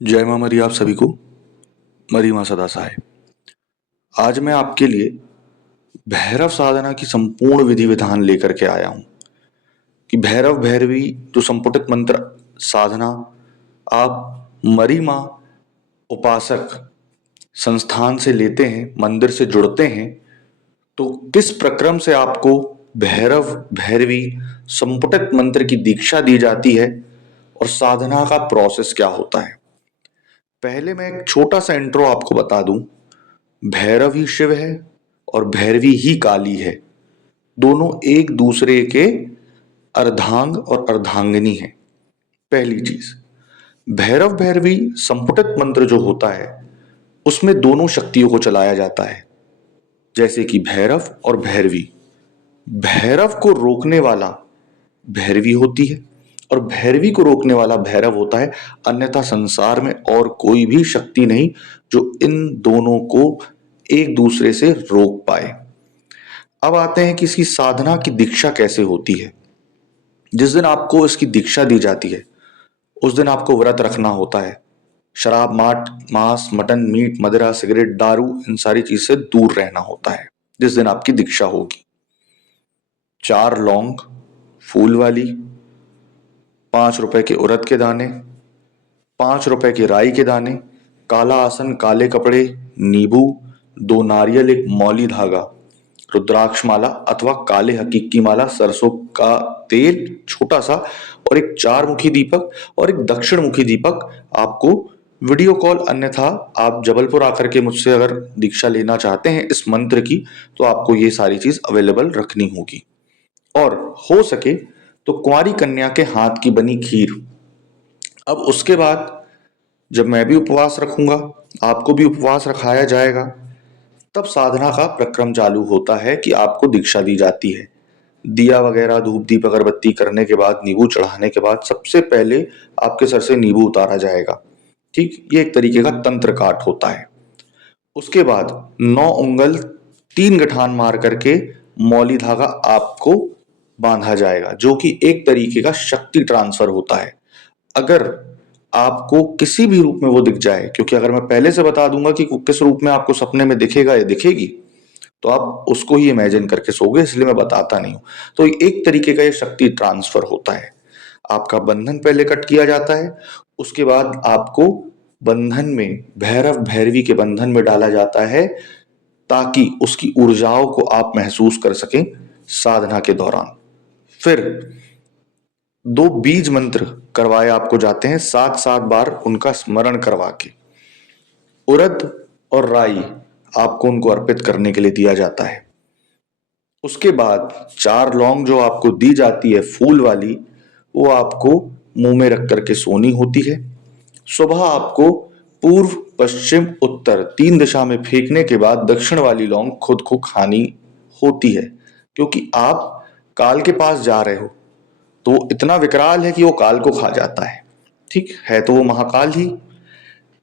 जय मां मरी आप सभी को। मरी मां सदा सहाय। आज मैं आपके लिए भैरव साधना की संपूर्ण विधि विधान लेकर के आया हूं कि भैरव भैरवी जो संपुटित मंत्र साधना आप मरी मां उपासक संस्थान से लेते हैं, मंदिर से जुड़ते हैं, तो किस प्रक्रम से आपको भैरव भैरवी संपुटित मंत्र की दीक्षा दी जाती है और साधना का प्रोसेस क्या होता है। पहले मैं एक छोटा सा इंट्रो आपको बता दूं। भैरव ही शिव है और भैरवी ही काली है। दोनों एक दूसरे के अर्धांग और अर्धांगिनी है। पहली चीज, भैरव भैरवी संपुटित मंत्र जो होता है उसमें दोनों शक्तियों को चलाया जाता है, जैसे कि भैरव और भैरवी। भैरव को रोकने वाला भैरवी होती है और भैरवी को रोकने वाला भैरव होता है। अन्यथा संसार में और कोई भी शक्ति नहीं जो इन दोनों को एक दूसरे से रोक पाए। अब आते हैं कि इसकी साधना की दीक्षा कैसे होती है। जिस दिन आपको इसकी दीक्षा दी जाती है उस दिन आपको व्रत रखना होता है। शराब, मांस, मटन, मीट, मदिरा, सिगरेट, दारू, इन सारी चीज से दूर रहना होता है जिस दिन आपकी दीक्षा होगी। 4 लौंग फूल वाली, 5 रुपए के उड़द के दाने, 5 रुपए के राई के दाने, काला आसन, काले कपड़े, नींबू, 2 नारियल, एक मौली धागा, रुद्राक्ष माला अथवा काले हकीक की माला, सरसों का तेल छोटा सा, और एक 4 मुखी दीपक और एक दक्षिण मुखी दीपक आपको वीडियो कॉल, अन्यथा आप जबलपुर आकर के मुझसे अगर दीक्षा लेना चाहते हैं इस मंत्र की तो आपको ये सारी चीज अवेलेबल रखनी होगी। और हो सके तो कुंवारी कन्या के हाथ की बनी खीर। अब उसके बाद जब मैं भी उपवास रखूंगा, आपको भी उपवास रखाया जाएगा, तब साधना का प्रक्रम चालू होता है कि आपको दीक्षा दी जाती है। दिया वगैरह, धूप दीप अगरबत्ती करने के बाद, नींबू चढ़ाने के बाद सबसे पहले आपके सर से नींबू उतारा जाएगा। ठीक, ये एक तरीके का तंत्र काट होता है। उसके बाद 9 उंगल 3 गठान मार करके मौली धागा आपको बांधा जाएगा, जो कि एक तरीके का शक्ति ट्रांसफर होता है। अगर आपको किसी भी रूप में वो दिख जाए, क्योंकि अगर मैं पहले से बता दूंगा कि वो किस रूप में आपको सपने में दिखेगा या दिखेगी, तो आप उसको ही इमेजिन करके सोगे, इसलिए मैं बताता नहीं हूं। तो एक तरीके का ये शक्ति ट्रांसफर होता है। आपका बंधन पहले कट किया जाता है, उसके बाद आपको बंधन में, भैरव भैरवी के बंधन में डाला जाता है ताकि उसकी ऊर्जाओं को आप महसूस कर सकें साधना के दौरान। फिर 2 बीज मंत्र करवाए आपको जाते हैं, 7-7 बार उनका स्मरण करवा के। उड़द और राई आपको उनको अर्पित करने के लिए दिया जाता है। उसके बाद 4 लौंग जो आपको दी जाती है फूल वाली, वो आपको मुंह में रख करके सोनी होती है। सुबह आपको पूर्व, पश्चिम, उत्तर 3 दिशा में फेंकने के बाद दक्षिण वाली लौंग खुद को खानी होती है, क्योंकि आप काल के पास जा रहे हो। तो इतना विकराल है कि वो काल को खा जाता है। ठीक है, तो वो महाकाल ही।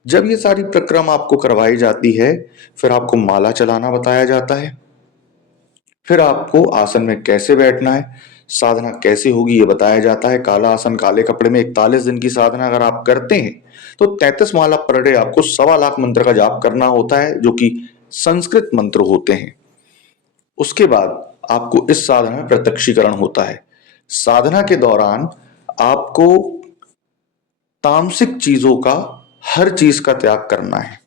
जब ये सारी प्रक्रिया आपको करवाई जाती है, फिर आपको माला चलाना बताया जाता है। फिर आपको आसन में कैसे बैठना है, साधना कैसे होगी ये बताया जाता है। काला आसन, काले कपड़े में 41 दिन की साधना अगर आप करते हैं तो 33 माला पर डे आपको 1.25 लाख मंत्र का जाप करना होता है, जो कि संस्कृत मंत्र होते हैं। उसके बाद आपको इस साधना में प्रत्यक्षीकरण होता है। साधना के दौरान आपको तामसिक चीजों का, हर चीज का त्याग करना है।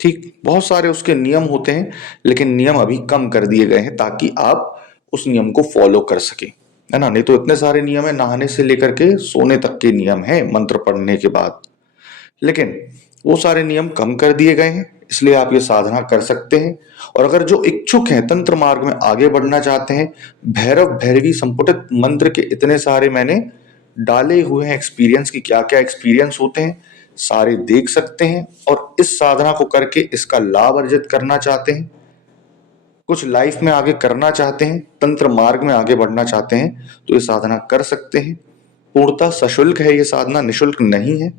ठीक, बहुत सारे उसके नियम होते हैं, लेकिन नियम अभी कम कर दिए गए हैं ताकि आप उस नियम को फॉलो कर सके, है ना। नहीं तो इतने सारे नियम है, नहाने से लेकर के सोने तक के नियम है मंत्र पढ़ने के बाद। लेकिन वो सारे नियम कम कर दिए गए हैं, इसलिए आप ये साधना कर सकते हैं। और अगर जो इच्छुक हैं, तंत्र मार्ग में आगे बढ़ना चाहते हैं, भैरव भैरवी संपुटित मंत्र के इतने सारे मैंने डाले हुए हैं एक्सपीरियंस की, क्या क्या एक्सपीरियंस होते हैं सारे देख सकते हैं। और इस साधना को करके इसका लाभ अर्जित करना चाहते हैं, कुछ लाइफ में आगे करना चाहते हैं, तंत्र मार्ग में आगे बढ़ना चाहते हैं, तो ये साधना कर सकते हैं। पूर्णतः सशुल्क है, ये साधना निशुल्क नहीं है।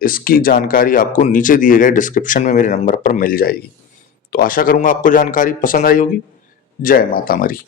इसकी जानकारी आपको नीचे दिए गए डिस्क्रिप्शन में मेरे नंबर पर मिल जाएगी। तो आशा करूंगा आपको जानकारी पसंद आई होगी। जय माता मरी।